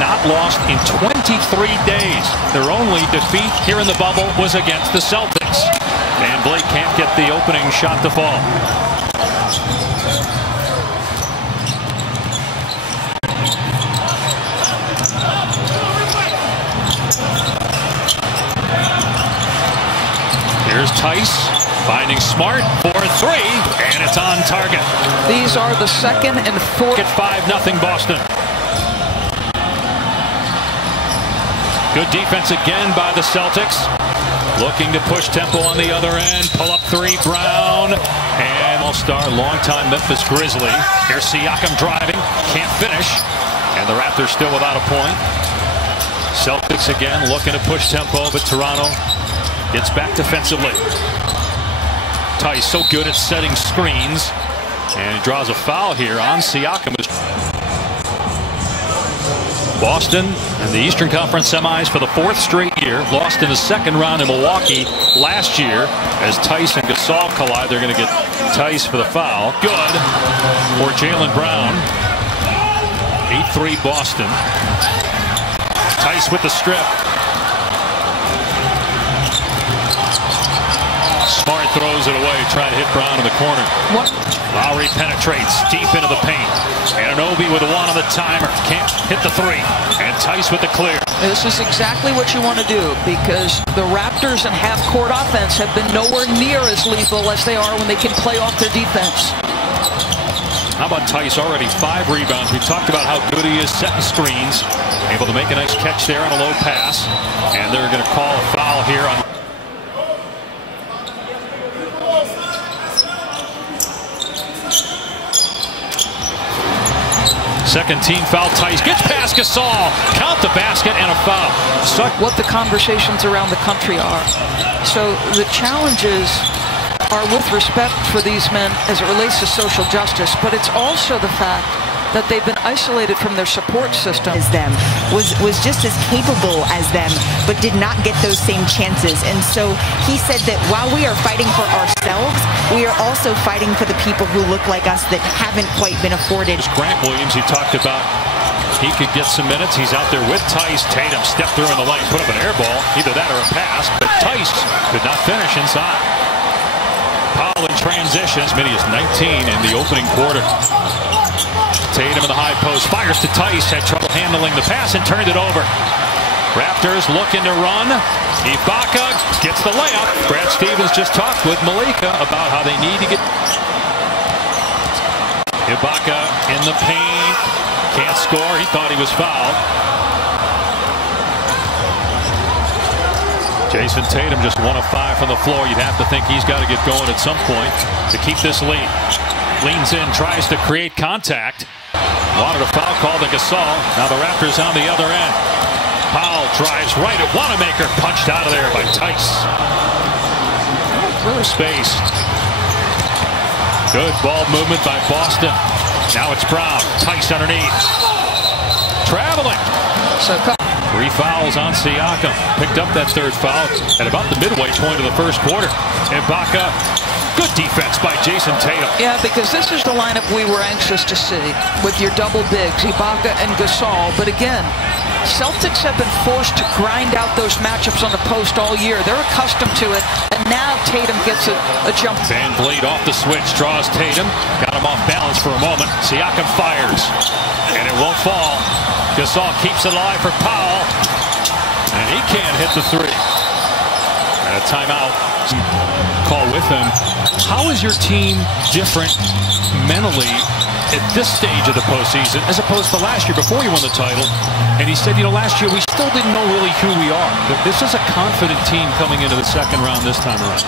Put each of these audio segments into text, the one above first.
Not lost in 23 days. Their only defeat here in the bubble was against the Celtics. And Blake can't get the opening shot to fall. Here's Theis finding Smart for three, and it's on target. These are the second and fourth. At 5-0 Boston. Good defense again by the Celtics. Looking to push tempo on the other end. Pull up three, Brown. And all-star, longtime Memphis Grizzly. Here's Siakam driving. Can't finish. And the Raptors still without a point. Celtics again looking to push tempo, but Toronto gets back defensively. Theis so good at setting screens. And he draws a foul here on Siakam. Boston and the Eastern Conference semis for the fourth straight year. Lost in the second round in Milwaukee last year. As Theis and Gasol collide, they're going to get Theis for the foul. Good for Jaylen Brown. 8-3 Boston. Theis with the strip. Smart throws it away, trying to hit Brown in the corner. Lowry penetrates deep into the paint. Anunoby with one on the timer. Can't hit the three. And Theis with the clear. This is exactly what you want to do, because the Raptors and half-court offense have been nowhere near as lethal as they are when they can play off their defense. How about Theis? Already 5 rebounds. We talked about how good he is setting screens. Able to make a nice catch there on a low pass. And they're going to call a foul here on second team foul. Theis gets past Gasol. Count the basket and a foul. What the conversations around the country are. So the challenges are with respect for these men as it relates to social justice, but it's also the fact that they've been isolated from their support system. As them was just as capable as them, but did not get those same chances. And so he said that while we are fighting for ourselves, we are also fighting for the people who look like us that haven't quite been afforded. Grant Williams, he talked about he could get some minutes. He's out there with Theis. Tatum stepped through in the lane, put up an air ball, either that or a pass, but Theis could not finish inside. Powell in transition, as many as 19 in the opening quarter. Tatum in the high post, fires to Theis, had trouble handling the pass and turned it over. Raptors looking to run. Ibaka gets the layup. Brad Stevens just talked with Malika about how they need to get Ibaka in the paint. Can't score. He thought he was fouled. Jason Tatum just 1 of 5 from the floor. You'd have to think he's got to get going at some point to keep this lead. Leans in, tries to create contact. Wanted a foul call to Gasol. Now the Raptors on the other end. Powell drives right at Wanamaker. Punched out of there by Theis. Really space. Good ball movement by Boston. Now it's Brown. Theis underneath. Traveling. So 3 fouls on Siakam. Picked up that third foul at about the midway point of the first quarter. Ibaka. Good defense by Jason Tatum. yeah, because this is the lineup we were anxious to see with your double bigs, Ibaka and Gasol. But again, Celtics have been forced to grind out those matchups on the post all year. They're accustomed to it, and now Tatum gets a jump. Van Vliet off the switch, draws Tatum. Got him off balance for a moment. Siakam fires, and it won't fall. Gasol keeps it alive for Powell, and he can't hit the three. And a timeout call with him. How is your team different mentally at this stage of the postseason as opposed to last year before you won the title? And he said, you know, last year we still didn't know really who we are. But this is a confident team coming into the second round this time around.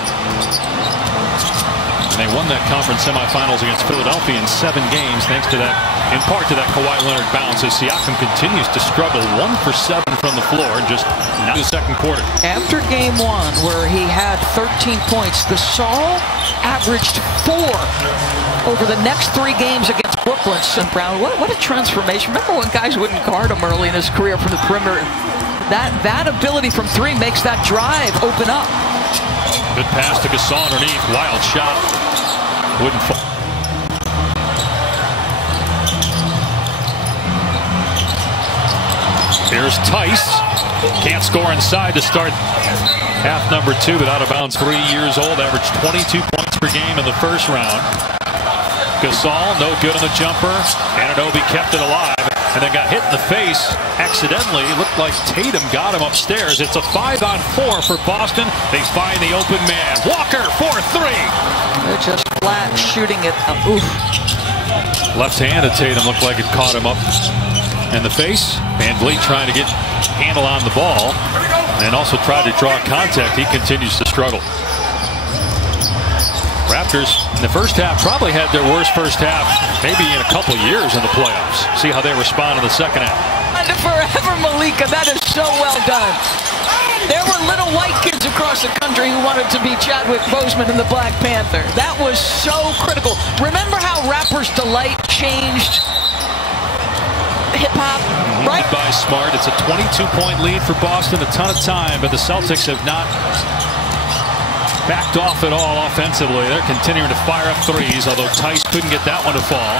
And they won that conference semifinals against Philadelphia in 7 games, thanks to that, in part to that Kawhi Leonard bounce, as Siakam continues to struggle. 1 for 7 from the floor in just the second quarter. After game 1, where he had 13 points, Gasol averaged 4 over the next 3 games against Brooklyn. And Brown, what a transformation. Remember when guys wouldn't guard him early in his career from the perimeter? That ability from 3 makes that drive open up. Good pass to Gasol underneath. Wild shot. Wouldn't fall. Here's Theis. Can't score inside to start half number 2, but out of bounds. 3 years old, averaged 22 points per game in the first round. Gasol, no good on the jumper. Anunoby kept it alive and then got hit in the face accidentally. Looked like Tatum got him upstairs. It's a 5-on-4 for Boston. They find the open man. Walker for 3. They're just flat shooting it. Oof. Left hand of Tatum looked like it caught him up in the face. Van Vliet trying to get handle on the ball and also tried to draw contact. He continues to struggle. Raptors in the first half probably had their worst first half maybe in a couple years in the playoffs. See how they respond in the second half. And forever, Malika, that is so well done. There were little white kids across the country who wanted to be Chadwick Boseman in the Black Panther. That was so critical. Remember how Rapper's Delight changed hip-hop, right? By Smart. It's a 22-point lead for Boston. A ton of time, but the Celtics have not backed off at all offensively. They're continuing to fire up threes, although Theis couldn't get that one to fall.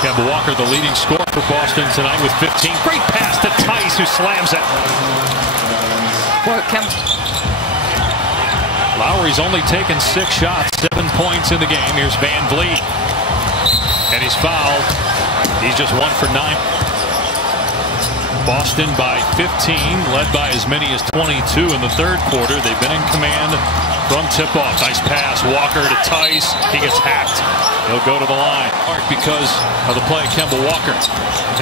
Kemba Walker, the leading scorer for Boston tonight with 15. Great pass to Theis, who slams it. Boy, Lowry's only taken 6 shots, 7 points in the game. Here's Van Vliet, and he's fouled. He's just 1 for 9. Boston by 15, led by as many as 22 in the third quarter. They've been in command from tip-off. Nice pass, Walker to Theis. He gets hacked. He'll go to the line because of the play of Kemba Walker.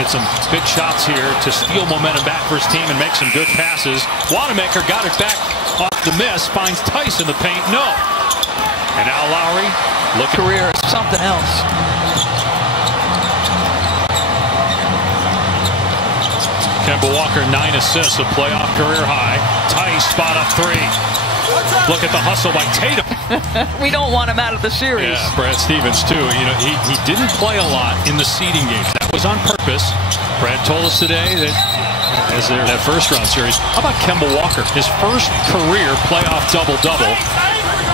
Hit some big shots here to steal momentum back for his team and make some good passes. Wanamaker got it back off the miss, finds Theis in the paint. No. And now Lowry, look at career is something else. Kemba Walker, 9 assists, a playoff career high. Theis spot up 3. Look at the hustle by Tatum. We don't want him out of the series. Yeah, Brad Stevens too. You know, he didn't play a lot in the seeding games. That was on purpose. Brad told us today that as they're in that first round series. How about Kemba Walker? His first career playoff double-double.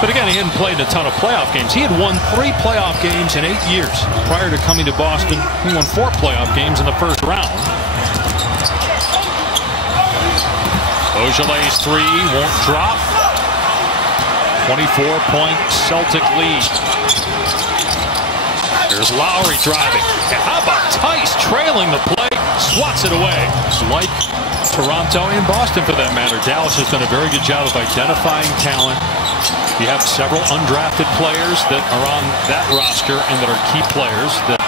But again, he hadn't played a ton of playoff games. He had won 3 playoff games in 8 years. Prior to coming to Boston, he won 4 playoff games in the first round. Beaujolais 3 won't drop. 24-point Celtic lead. There's Lowry driving. And how about Theis trailing the play? Swats it away. Like Toronto and Boston for that matter, Dallas has done a very good job of identifying talent. You have several undrafted players that are on that roster and that are key players that